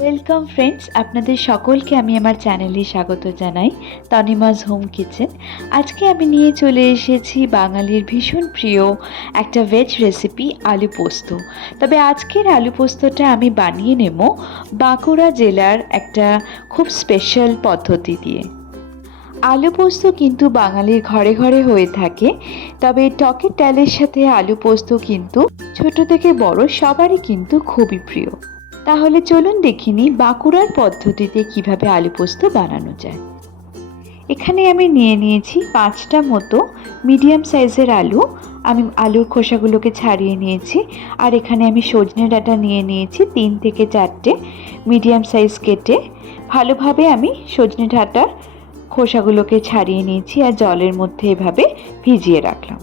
Welcome friends আপনাদের সকলকে আমি আমার চ্যানেলে স্বাগত জানাই তনিমাজ হোম কিচেন। আজকে আমি নিয়ে চলে এসেছি বাঙালির ভীষণ প্রিয় একটা ভেজ রেসিপি আলু পোস্ত। তবে আজকের আলু পোস্তটা আমি বানিয়ে নেব বাঁকুড়া জেলার একটা খুব স্পেশাল পদ্ধতি দিয়ে। আলু পোস্ত কিন্তু বাঙালির ঘরে ঘরে হয়ে থাকে, তবে টকের ডালের সাথে আলু পোস্ত কিন্তু ছোট থেকে বড় সবারই কিন্তু খুবই প্রিয়। তাহলে চলুন দেখিনি বাঁকুড়ার পদ্ধতিতে কীভাবে আলু পোস্ত বানানো যায়। এখানে আমি নিয়ে নিয়েছি পাঁচটা মতো মিডিয়াম সাইজের আলু। আমি আলুর খোসাগুলোকে ছাড়িয়ে নিয়েছি। আর এখানে আমি সজনে ডাঁটা নিয়ে নিয়েছি তিন থেকে চারটে মিডিয়াম সাইজ কেটে। ভালোভাবে আমি সজনে ডাঁটার খোসাগুলোকে ছাড়িয়ে নিয়েছি আর জলের মধ্যে এভাবে ভিজিয়ে রাখলাম।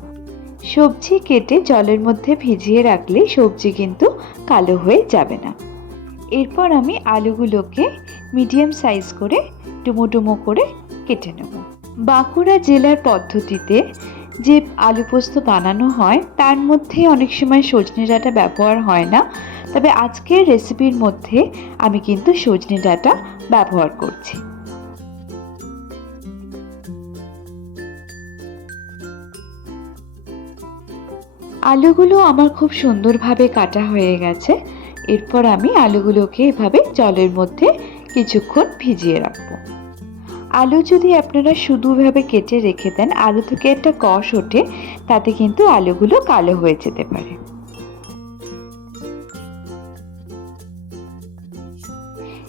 সবজি কেটে জলের মধ্যে ভিজিয়ে রাখলে সবজি কিন্তু কালো হয়ে যাবে না। এরপর আমি আলুগুলোকে মিডিয়াম সাইজ করে ডুমো ডুমো করে কেটে নেব। বাঁকুড়া জেলার পদ্ধতিতে যে আলু পোস্ত বানানো হয়, তার মধ্যে অনেক সময় সজনে ডাঁটা ব্যবহার হয় না। তবে আজকের রেসিপির মধ্যে আমি কিন্তু সজনে ডাঁটা ব্যবহার করছি। আলুগুলো আমার খুব সুন্দরভাবে কাটা হয়ে গেছে। এরপর আমি আলুগুলোকে এভাবে জলের মধ্যে কিছুক্ষণ ভিজিয়ে রাখব। আলু যদি আপনারা শুধুভাবে কেটে রেখে দেন, আলু থেকে একটা কষ ওঠে, তাতে কিন্তু আলুগুলো কালো হয়ে যেতে পারে।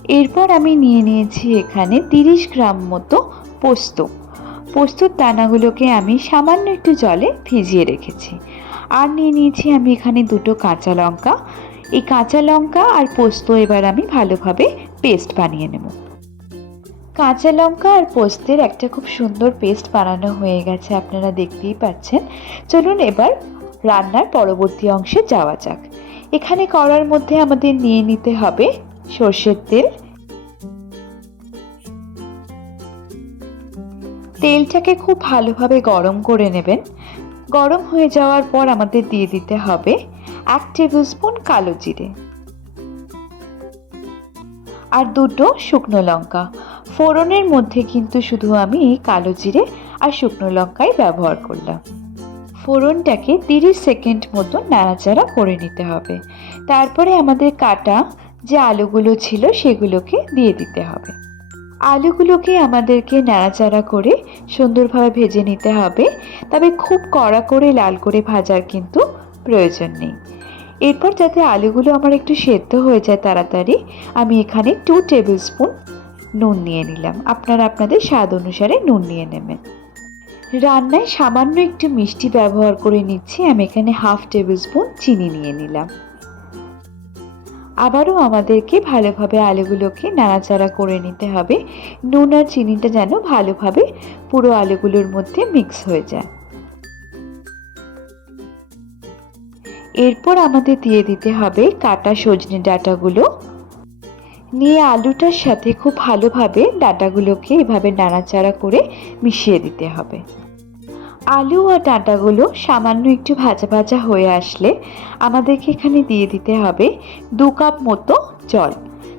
এরপর আমি নিয়ে নিয়েছি এখানে তিরিশ গ্রাম মতো পোস্ত। পোস্তর দানাগুলোকে আমি সামান্য একটু জলে ভিজিয়ে রেখেছি। আর নিয়ে নিয়েছি আমি এখানে দুটো কাঁচা লঙ্কা এই কাঁচা লঙ্কা আর পোস্ত এবার আমি ভালোভাবে পেস্ট বানিয়ে নেব। কাঁচা লঙ্কা আর পোস্তের একটা খুব সুন্দর পেস্ট বানানো হয়ে গেছে, আপনারা দেখতেই পাচ্ছেন। চলুন এবার রান্নার পরবর্তী অংশে যাওয়া যাক। এখানে করার মধ্যে আমাদের নিয়ে নিতে হবে সর্ষের তেল। তেলটাকে খুব ভালোভাবে গরম করে নেবেন। গরম হয়ে যাওয়ার পর আমাদের দিয়ে দিতে হবে এক টেবিল স্পুন কালো জিরে আর দুটো শুকনো লঙ্কা। ফোড়নের মধ্যে কিন্তু শুধু আমি কালো জিরে আর শুকনো লঙ্কাই ব্যবহার করলাম। ফোড়নটাকে তিরিশ সেকেন্ড মতো নাড়াচাড়া করে নিতে হবে। তারপরে আমাদের কাটা যে আলুগুলো ছিল সেগুলোকে দিয়ে দিতে হবে। আলুগুলোকে আমাদেরকে নাড়াচাড়া করে সুন্দরভাবে ভেজে নিতে হবে। তবে খুব কড়া করে, লাল করে ভাজার কিন্তু প্রয়োজন নেই। এরপর যাতে আলুগুলো আমার একটু সেদ্ধ হয়ে যায় তাড়াতাড়ি, আমি এখানে টু টেবিল স্পুন নুন নিয়ে নিলাম। আপনারা আপনাদের স্বাদ অনুসারে নুন নিয়ে নেবেন। রান্নায় সামান্য একটু মিষ্টি ব্যবহার করে নিচ্ছি। আমি এখানে হাফ টেবিল স্পুন চিনি নিয়ে নিলাম। আবারও আমাদেরকে ভালোভাবে আলুগুলোকে নাড়াচাড়া করে নিতে হবে। নুন আর চিনিটা যেন ভালোভাবে পুরো আলুগুলোর মধ্যে মিক্স হয়ে যায়। এরপর আমাদের দিয়ে দিতে হবে কাটা সজনে ডাটাগুলো। নিয়ে আলুটার সাথে খুব ভালোভাবে ডাটাগুলোকে এভাবে নাড়াচাড়া করে মিশিয়ে দিতে হবে। আলু আর ডাঁটাগুলো সামান্য একটু ভাজা ভাজা হয়ে আসলে আমাদেরকে এখানে দিয়ে দিতে হবে দু কাপ মতো জল,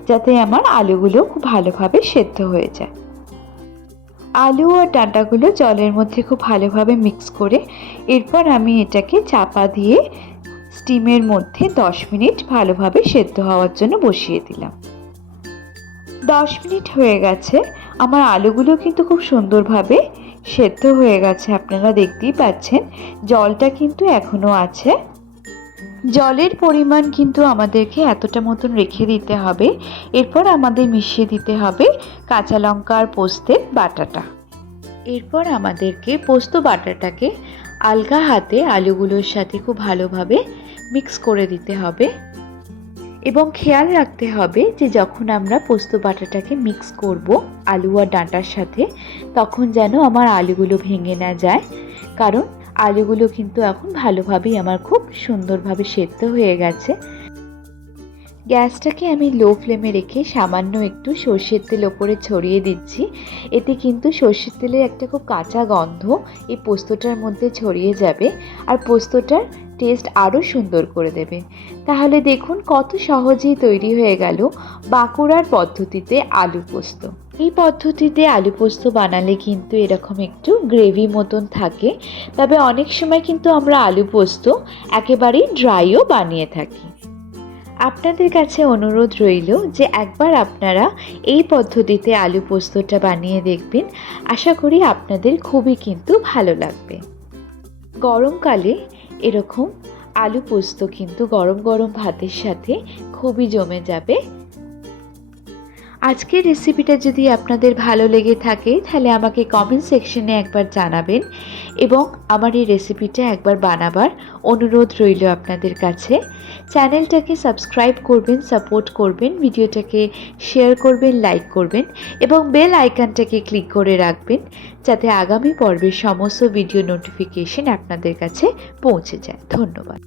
যাতে আমার আলুগুলো খুব ভালোভাবে সেদ্ধ হয়ে যায়। আলু আর ডাঁটাগুলো জলের মধ্যে খুব ভালোভাবে মিক্স করে এরপর আমি এটাকে চাপা দিয়ে স্টিমের মধ্যে দশ মিনিট ভালোভাবে সেদ্ধ হওয়ার জন্য বসিয়ে দিলাম। দশ মিনিট হয়ে গেছে, আমার আলুগুলো কিন্তু খুব সুন্দরভাবে সেদ্ধ হয়ে গেছে, আপনারা দেখতেই পাচ্ছেন। জলটা কিন্তু এখনও আছে। জলের পরিমাণ কিন্তু আমাদেরকে এতটা মতন রেখে দিতে হবে। এরপর আমাদের মিশিয়ে দিতে হবে কাঁচা লঙ্কা আর পোস্তের বাটাটা। এরপর আমাদেরকে পোস্ত বাটাটাকে আলগা হাতে আলুগুলোর সাথে খুব ভালোভাবে মিক্স করে দিতে হবে। এবং খেয়াল রাখতে হবে যে যখন আমরা পোস্ত বাটাটাকে মিক্স করব আলু আর ডাঁটার সাথে, তখন যেন আমার আলুগুলো ভেঙে না যায়। কারণ আলুগুলো কিন্তু এখন ভালোভাবেই আমার খুব সুন্দরভাবে সেদ্ধ হয়ে গেছে। গ্যাসটাকে আমি লো ফ্লেমে রেখে সামান্য একটু সর্ষের তেল ওপরে ছড়িয়ে দিচ্ছি। এতে কিন্তু সর্ষের তেলের একটা খুব কাঁচা গন্ধ এই পোস্তটার মধ্যে ছড়িয়ে যাবে আর পোস্তটার টেস্ট আরও সুন্দর করে দেবে। তাহলে দেখুন কত সহজেই তৈরি হয়ে গেল বাঁকুড়ার পদ্ধতিতে আলু পোস্ত। এই পদ্ধতিতে আলু পোস্ত বানালে কিন্তু এরকম একটু গ্রেভি মতন থাকে, তবে অনেক সময় কিন্তু আমরা আলু পোস্ত একেবারেই ড্রাইও বানিয়ে থাকি। আপনাদের কাছে অনুরোধ রইল যে একবার আপনারা এই পদ্ধতিতে আলু পোস্তটা বানিয়ে দেখবেন। আশা করি আপনাদের খুবই কিন্তু ভালো লাগবে। গরমকালে এরকম আলু পোস্ত কিন্তু গরম গরম ভাতের সাথে খুবই জমে যাবে। আজকের রেসিপিটা যদি আপনাদের ভালো লেগে থাকে, তাহলে আমাকে কমেন্ট সেকশনে একবার জানাবেন এবং আমার এই রেসিপিটা একবার বানাবার অনুরোধ রইল আপনাদের কাছে। চ্যানেলটাকে সাবস্ক্রাইব করবেন সাপোর্ট করবেন, ভিডিওটাকে শেয়ার করবেন লাইক করবেন এবং বেল আইকনটাকে ক্লিক করে রাখবেন, যাতে আগামী পর্বের সমস্ত ভিডিও নোটিফিকেশন আপনাদের কাছে পৌঁছে যায়। ধন্যবাদ।